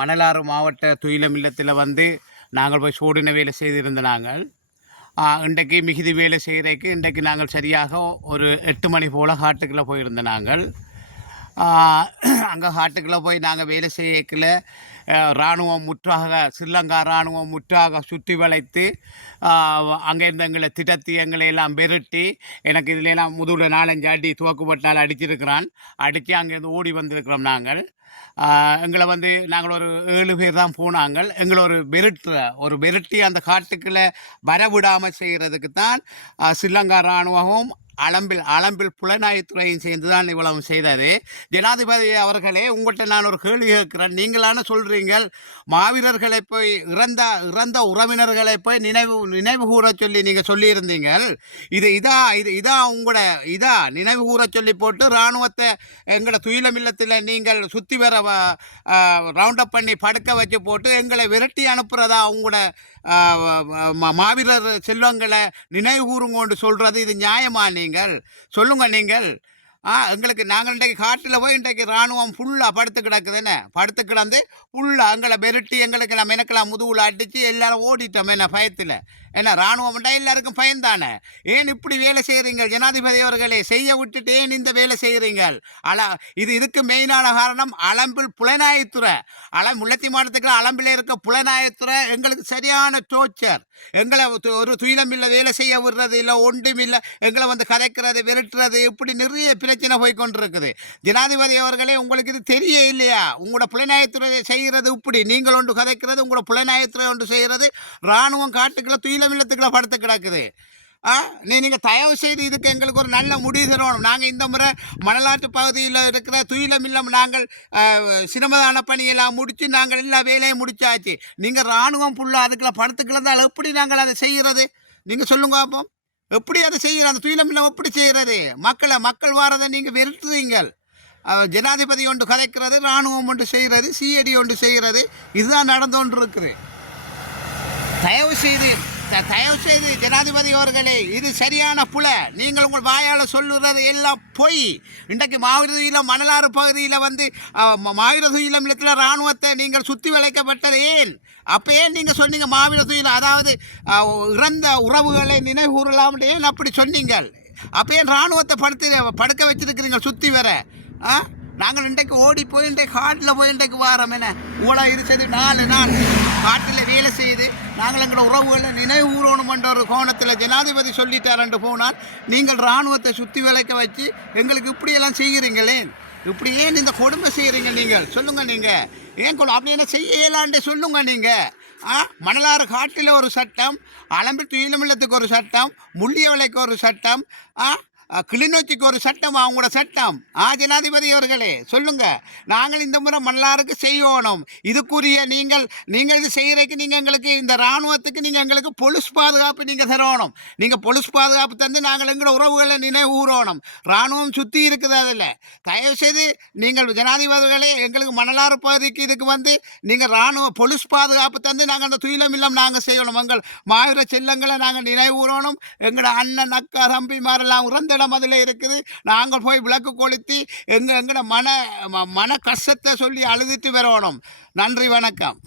மணலாறு மாவட்ட துயிலம் இல்லத்தில் வந்து நாங்கள் போய் சூடின வேலை செய்திருந்த நாங்கள் இன்றைக்கு மிகுதி வேலை செய்கிறதுக்கு இன்றைக்கு நாங்கள் சரியாக ஒரு 8 மணி போல் ஹாட்டுக்குள்ளே போயிருந்த நாங்கள் அங்கே ஹாட்டுக்குள்ளே போய் நாங்கள் வேலை செய்யக்கில் இராணுவம் முற்றாக ஸ்ரீலங்கா இராணுவம் முற்றாக சுற்றி வளைத்து அங்கேருந்து எங்களை திட்டத்தி எங்களை எல்லாம் பெருட்டி எனக்கு இதில் எல்லாம் முதுகில் 4-5 அடி துவக்கப்பட்டால் அடிச்சிருக்கிறான் அடித்து அங்கேருந்து ஓடி வந்திருக்கிறோம் நாங்கள் எங்களை வந்து நாங்கள் ஒரு 7 பேர் தான் போனாங்க எங்களை ஒரு பெருட்டி அந்த காட்டுக்குள்ளே வரவிடாமல் செய்கிறதுக்கு தான் ஸ்ரீலங்கா இராணுவமும் அளம்பில் புலனாய்வுத்துறையும் சேர்ந்து தான் இவ்வளவு செய்தது. ஜனாதிபதி அவர்களே, உங்கள்கிட்ட நான் ஒரு கேள்வி கேட்கிறேன். நீங்களான சொல்கிறீங்கள் மாவீரர்களை போய் இறந்த உறவினர்களை போய் நினைவு கூற சொல்லி நீங்கள் சொல்லியிருந்தீங்கள். இதா உங்களோட நினைவு கூற சொல்லி போட்டு இராணுவத்தை எங்களோட துயிலம் இல்லத்தில் நீங்கள் சுற்றி வர ரவுண்டப் பண்ணி படுக்க வச்சு போட்டு எங்களை விரட்டி அனுப்புகிறதா உங்களோட மாவீரர் செல்வங்களை நினைவு கூறுங்கொண்டு சொல்கிறது இது நியாயமா? நீங்கள் சொல்லுங்கள். நீங்கள் எங்களுக்கு நாங்கள் இன்றைக்கு காட்டில் போய் இன்றைக்கு இராணுவம் ஃபுல்லாக படுத்து கிடக்குதுன்னு படுத்து கிடந்து ஃபுல்லாக எங்களை பெருட்டி எங்களுக்கு நம்ம எனக்கெல்லாம் முதுகுல அடித்து எல்லாரும் ஓடிட்டோம். என்ன பயத்தில்? என்ன இராணுவம்ண்டா எல்லாருக்கும் பயன்தானே? ஏன் இப்படி வேலை செய்கிறீங்க ஜனாதிபதி அவர்களே? செய்ய விட்டுட்டு ஏன் இந்த வேலை செய்கிறீங்கள்? இதுக்கு மெயினான காரணம் அளம்பில் புலனாய்வுத்துறை. முல்லைத்தீவு மாவட்டத்துக்கு அளம்பில் இருக்க புலனாய்வுத்துறை எங்களுக்கு சரியான டோர்ச்சர். எங்களை ஒரு துயிலம் இல்லை, வேலை செய்ய விடுறது இல்லை, ஒன்றும் இல்லை, எங்களை வந்து கதைக்கிறது, விரட்டுறது, இப்படி நிறைய பிரச்சனை போய் கொண்டிருக்குது. ஜனாதிபதி அவர்களே, உங்களுக்கு இது தெரிய இல்லையா? உங்களோட புலனாய்வுத்துறை செய்கிறது இப்படி நீங்கள் ஒன்று கதைக்கிறது, உங்களோட புலனாய்வுத்துறை ஒன்று செய்கிறது, இராணுவம் காட்டுக்குள்ள துயிலம் இல்லத்துக்குள்ள படுத்து கிடக்குது. நீங்கள் தயவு செய்து இதுக்கு எங்களுக்கு ஒரு நல்ல முடிவு தரணும். நாங்கள் இந்த முறை மணலாற்று பகுதியில் இருக்கிற துயிலம் இல்லம் நாங்கள் சிரமதான பணியெல்லாம் முடித்து நாங்கள் எல்லா வேலையும் முடிச்சாச்சு. நீங்கள் இராணுவம் ஃபுல்லாக அதுக்குள்ள படுத்துக்கிழந்தால் எப்படி நாங்கள் அதை செய்கிறது? நீங்கள் சொல்லுங்க. அப்போ எப்படி அதை செய்கிற அந்த துயிலம் இல்லம் எப்படி செய்கிறது? மக்கள் வாரதை நீங்கள் வெறுத்துறீங்கள். ஜனாதிபதி ஒன்று கதைக்கிறது, இராணுவம் ஒன்று செய்கிறது, சிஐடி ஒன்று செய்கிறது. இதுதான் நடந்து கொண்டு இருக்குது. தயவு செய்து ஜனாதிபதி அவர்களே, இது சரியான புல. நீங்கள் உங்கள் வாயால் சொல்லுறது எல்லாம் பொய். இன்றைக்கு மாவீரதுயிலம் மணலாறு பகுதியில் வந்து மாவீரதுயிலம் இல்லத்தில் இராணுவத்தை நீங்கள் சுற்றி வளைக்கப்பட்டது ஏன்? அப்போ ஏன் நீங்கள் சொன்னீங்க மாவீரதுயிலம், அதாவது இறந்த உறவுகளை நினைவுகூறலாம் ஏன் அப்படி சொன்னீங்கள்? அப்போ ஏன் இராணுவத்தை படுக்க வச்சிருக்கிறீங்க சுற்றி வர? நாங்கள் இன்றைக்கு ஓடி போய் இன்றைக்கு காட்டில் போய் இன்றைக்கு வாரோம். என்ன ஊழா இது செய்து 4 நாள் காட்டில் வேலை செய்து நாங்கள் எங்களோட உறவுகளை நினைவு கூறணுமென்ற ஒரு கோணத்தில் ஜனாதிபதி சொல்லிட்டாரண்டு போனால் நீங்கள் இராணுவத்தை சுற்றி விளைக்க வச்சு எங்களுக்கு இப்படியெல்லாம் செய்கிறீங்களே? இப்படி ஏன் இந்த கொடுமை செய்கிறீங்க? நீங்கள் சொல்லுங்கள். நீங்கள் ஏன் அப்படி என்ன செய்ய இயலாண்டே சொல்லுங்கள். நீங்கள் மணலாறு காட்டில் ஒரு சட்டம், அளம்பில் துயிலம் இல்லத்துக்கு ஒரு சட்டம், முள்ளிய விலைக்கு ஒரு சட்டம், கிளிநொச்சிக்கு ஒரு சட்டம், அவங்களோட சட்டம். ஜனாதிபதி அவர்களே சொல்லுங்க. நாங்கள் இந்த முறை மணலாருக்கு செய்யணும். இதுக்குரிய நீங்கள் இது செய்கிறதுக்கு நீங்கள் எங்களுக்கு இந்த இராணுவத்துக்கு நீங்கள் எங்களுக்கு பொலிஸ் பாதுகாப்பு நீங்கள் தரணும். நீங்கள் பொலிஸ் பாதுகாப்பு தந்து நாங்கள் எங்களோட உறவுகளை நினைவு கூறணும். இராணுவம் சுற்றி இருக்குது. அதில் தயவுசெய்து நீங்கள் ஜனாதிபதிகளே எங்களுக்கு மணலாறு பகுதிக்கு இதுக்கு வந்து நீங்கள் இராணுவ பொலிஸ் பாதுகாப்பு தந்து நாங்கள் அந்த துயிலம் இல்லம் நாங்கள் செய்யணும். எங்கள் மாவீர செல்லங்களை நாங்கள் நினைவு கூறணும். எங்களோட அண்ணன் அக்கா தம்பிமாரெல்லாம் உறந்த இடம் அதில் இருக்குது. நாங்கள் போய் விளக்கு கொளுத்தி எங்களோட மன கஷ்டத்தை சொல்லி அழுதுட்டு வரணும். நன்றி, வணக்கம்.